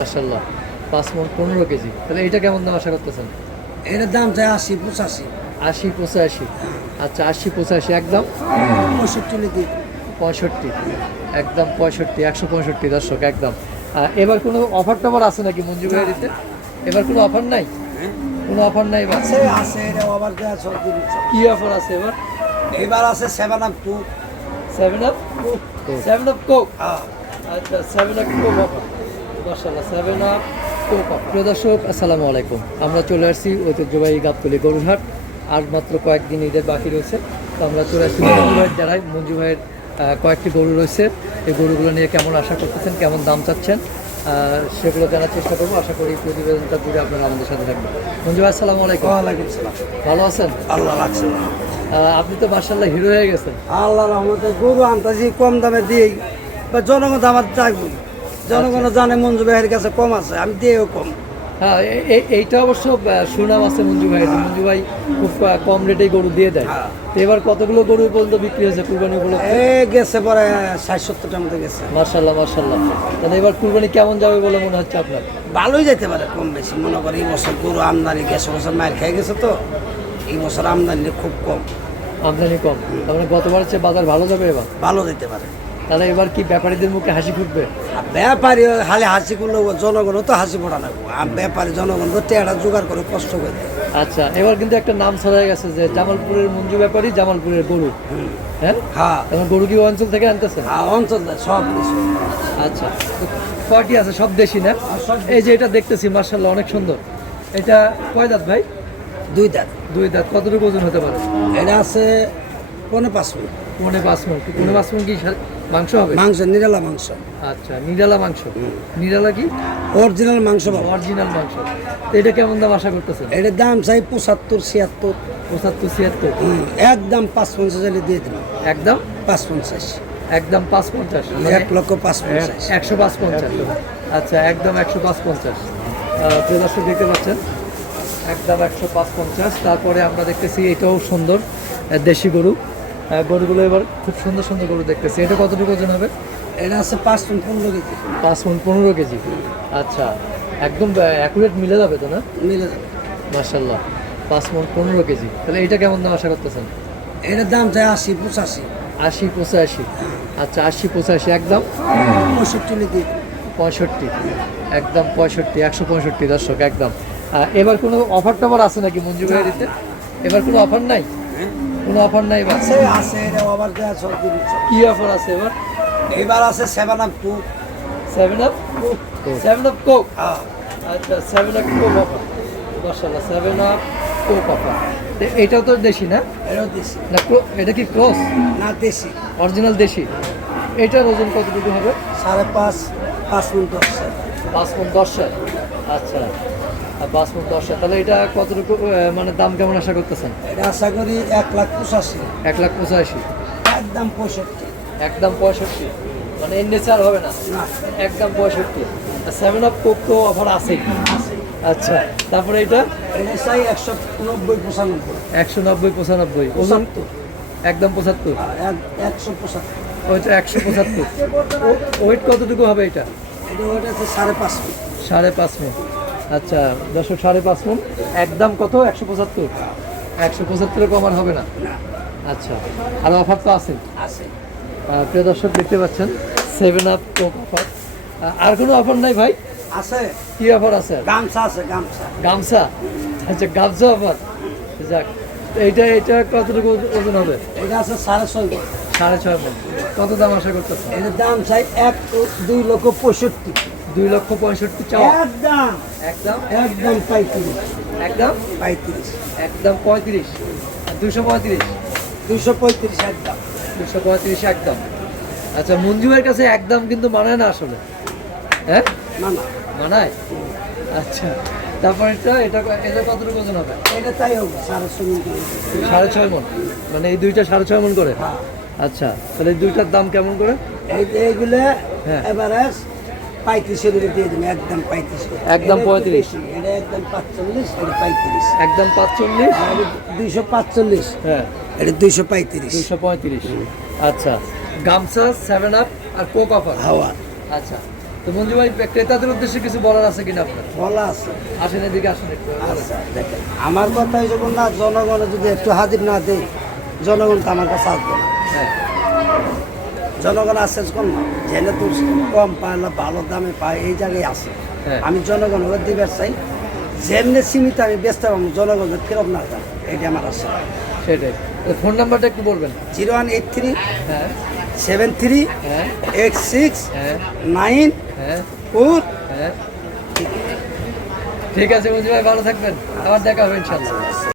মাশাআল্লাহ 5 মণ 15 কেজি। তাহলে এটা কেমন দাম আশা করতেছেন? এটার দাম চাই 80-85। 80-85। আচ্ছা 80-85 একদম 65 লিখি 65, একদম 65, 165 দর্শক একদম। এবার কোনো অফার টফার আছে নাকি মঞ্জু ভাইয়ের দিতে? এবার কোনো অফার নাই? কোনো অফার নাই এবার? আছে আছে এটা আবার দেয়া সবজি দিচ্ছে। কি অফার আছে এবার? এবার আছে 7 up to 7 up 7 up Coke. হ্যাঁ আচ্ছা 7 আপ কোক অফার। মাশাআল্লাহ 7 আপ কোক অফার। প্রিয় দর্শক আসসালামু আলাইকুম। আমরা চলে আসছি ঐতিহ্যবাহী গাবতলী গরুরহাট। আর মাত্র কয়েকদিন ঈদের বাকি রয়েছে, তো আমরা চলে আসছি মঞ্জু ভাইয়ের যারাই মঞ্জু ভাইয়ের কয়েকটি গরু রয়েছে। এই গরুগুলো নিয়ে কেমন আশা করতেছেন, কেমন দাম চাচ্ছেন, সেগুলো জানার চেষ্টা করবো। আশা করি প্রতিবেদনটা জুড়ে আপনারা আমাদের সাথে থাকবেন। মঞ্জু ভাই আসসালামু আলাইকুম। ওয়ালাইকুম সালাম। ভালো আছেন? আল্লাহ রাখছে আপনি তো মাশাআল্লাহ হিরো হয়ে গেছেন। আল্লাহ রহমতে গরু আনতাছি কম দামে দিই বা জনগণ আমার চাইবই। জনগণ জানে মঞ্জু ভাইয়ের কাছে কম আছে, আমি দিয়েও কম। হ্যাঁ এইটা অবশ্য সুনাম আছে মঞ্জু ভাই। মঞ্জু ভাই খুব কম রেটেই গরু দিয়ে দেয়। তো এবার কতগুলো গরু পর্যন্ত বিক্রি হয়েছে কুরবানি উপলক্ষে? গেছে পরে 60-70টার মতো গেছে। মাশাআল্লাহ মাশাআল্লাহ। তাহলে এবার কুরবানি কেমন যাবে বলে মনে হচ্ছে আপনার? ভালোই যেতে পারে, কম বেশি মনে করি এই বছর গরু আমদানি গেছে বছর মার খেয়ে গেছে, তো এই বছর আমদানি খুব কম, আমদানি কম। তার মানে গতবারের চেয়ে বাজার ভালো যাবে এবার? ভালো যেতে পারে। তাহলে এবার কি ব্যাপারীদের মুখে হাসি ফুটবে? আর ব্যাপারী হালে হাসি করলে জনগণও তো হাসি ফোটা লাগবো, আর ব্যাপারী জনগণ তো টেয়াটা জোগাড় করে কষ্ট করে। আচ্ছা এবার কিন্তু একটা নাম ছড়াই গেছে যে জামালপুরের মঞ্জু ব্যাপারী, জামালপুরের গরু। হ্যাঁ হ্যাঁ এখন গরু কি ওই অঞ্চল থেকে আনতেছেন? অঞ্চল সব কিছু। আচ্ছা তো কয়টি আছে? সব দেশি না? সব এই যে এটা দেখতেছি মাশাআল্লাহ অনেক সুন্দর। এটা কয় দাঁত ভাই? 2 দাঁত। 2 দাঁত। কতটুকু ওজন হতে পারে? এটা আছে 5.5 মিনিট 5.5 মণ। 5.5 মণ কি মাংস হবে? মাংস, নিরালা মাংস। আচ্ছা নিরালা মাংস। নিরালা কি? অরিজিনাল মাংস পাবো। অরিজিনাল মাংস। তো এটা কেমন দাম আশা করতেছেন? এটার দাম চাই 75-76। 75-76। একদম 550 দিয়ে দিলাম। একদম 550। একদম 550। 1,05,50,000। 105-50। আচ্ছা একদম 105-50। প্রিয় দর্শক দেখতে পাচ্ছেন একদম 105-50। তারপরে আমরা দেখতেছি এটাও সুন্দর দেশি গরু। গরুগুলো এবার খুব সুন্দর সুন্দর গরু দেখতেছি। এটা কতটুকু ওজন হবে? এটা আছে 5 মণ 15 কেজি। 5 মণ 15 কেজি। আচ্ছা একদম অ্যাকুরেট মিলে যাবে তো না? মিলে যাবে। মাশাআল্লাহ 5 মণ 15 কেজি। তাহলে এটা কেমন দাম আশা করতেছেন? এটার দাম চাই 80-85। 80-85। আচ্ছা 80-85 একদম 65 লিখি 65, একদম 65, 165 দর্শক একদম। এবার কোনো অফার টফার আছে নাকি মঞ্জু ভাইয়ের দিতে? এবার কোনো অফার নাই? কোনো অফার নাই এবার? আছে আছে এটা আবার দেয়া সবজি দিচ্ছে। কি অফার আছে এবার? এবার আছে 7 up to 7 up 7 up Coke. হ্যাঁ আচ্ছা 7 আপ কোক অফার। মাশাআল্লাহ 7 আপ কোক অফার। এটাও তো দেশি না? এটাও দেশি না এটা কি ক্রস? না দেশি। অরিজিনাল দেশি। এটার ওজন কতটুকু হবে? 5.5 5 মণ 10। 5 মণ 10। আচ্ছা 5 মণ 10। তাহলে এটা কতটুকু মানে দাম কেমন আশা করতেছেন? এটা আশা করি 1,85,000। 1,85,000। একদম 65। একদম 65। মানে এর নিচে আর হবে না? না একদম 65। 7 আপ কোক তো অফার আছেই। আচ্ছা তারপরে এটা এটা চাই 190-95। 190-95। ওজন একদম 75। 175। ওইটা 175। ওয়েট কতটুকু হবে এটা? এটা ওটা আছে 5.5 মণ। 5.5 মণ। আচ্ছা দর্শক 5.5 মণ। একদম কত? 175। 175 কম আর হবে না? আচ্ছা আর অফার তো আছে? আছে। প্রিয় দর্শক দেখতে পাচ্ছেন 7 আপ কোক অফার। আর কোনো অফার নাই ভাই? আছে কি অফার আছে? গামছা আছে গামছা। গামছা। আচ্ছা গামছা অফার। যাক এইটা কতটুকু ওজন হবে? এটা আছে 6.5 মণ। 6.5 মণ। কত দাম আশা করতেছে? এটার দাম চাই 2,65,000। 2,65,000 চাওয়া? একদম একদম একদম 35। একদম 35 একদম 35। 235। 235 একদম। 235 একদম। আচ্ছা মঞ্জুয়ের কাছে একদম কিন্তু মানায় না আসলে। হ্যাঁ না না মানায়। আচ্ছা তারপর এটা কতটুকু ওজন হবে? এটা তাই হোক 6.5 মণ করে। 6.5 মণ। মানে এই দুইটা 6.5 মণ করে? হ্যাঁ। আচ্ছা তাহলে এই দুইটার দাম কেমন করে? এইগুলো হ্যাঁ। এভারেজ 35 দিয়ে দিন। একদম 35। একদম 35। এটা একদম 45। এটা 35। একদম 45। 245। হ্যাঁ এটা 235। 235। আচ্ছা গামছা 7 আপ আর কোক অফার। হাওয়া আচ্ছা তো মঞ্জু ভাই ক্রেতাদের উদ্দেশ্যে কিছু বলার আছে কিনা আপনার? বলা আছে। আসেন এদিকে আসেন একটু বলেন। আচ্ছা দেখেন, আমার কথাই যখন না জনগণ যদি একটু হাজির না দেয়, জনগণ তো আমার কাছে আসবে না। হ্যাঁ জনগণ আসছে কোন না, জেনে তো কম পায় না, ভালো দামে পায়, এই জায়গায় আসে। হ্যাঁ। আমি জনগণের দিবার চাই, যেমনি সীমিত আমি ব্যস্ত পাবো, জনগণের ফেরত না যান, এইটা আমার আশা। সেটাই। তো ফোন নাম্বারটা একটু বলবেন। 0183 হ্যাঁ 73 হ্যাঁ 86 হ্যাঁ 9 হ্যাঁ 4। হ্যাঁ ঠিক আছে মঞ্জু ভাই, ভালো থাকবেন, আবার দেখা হবে ইনশাল্লাহ।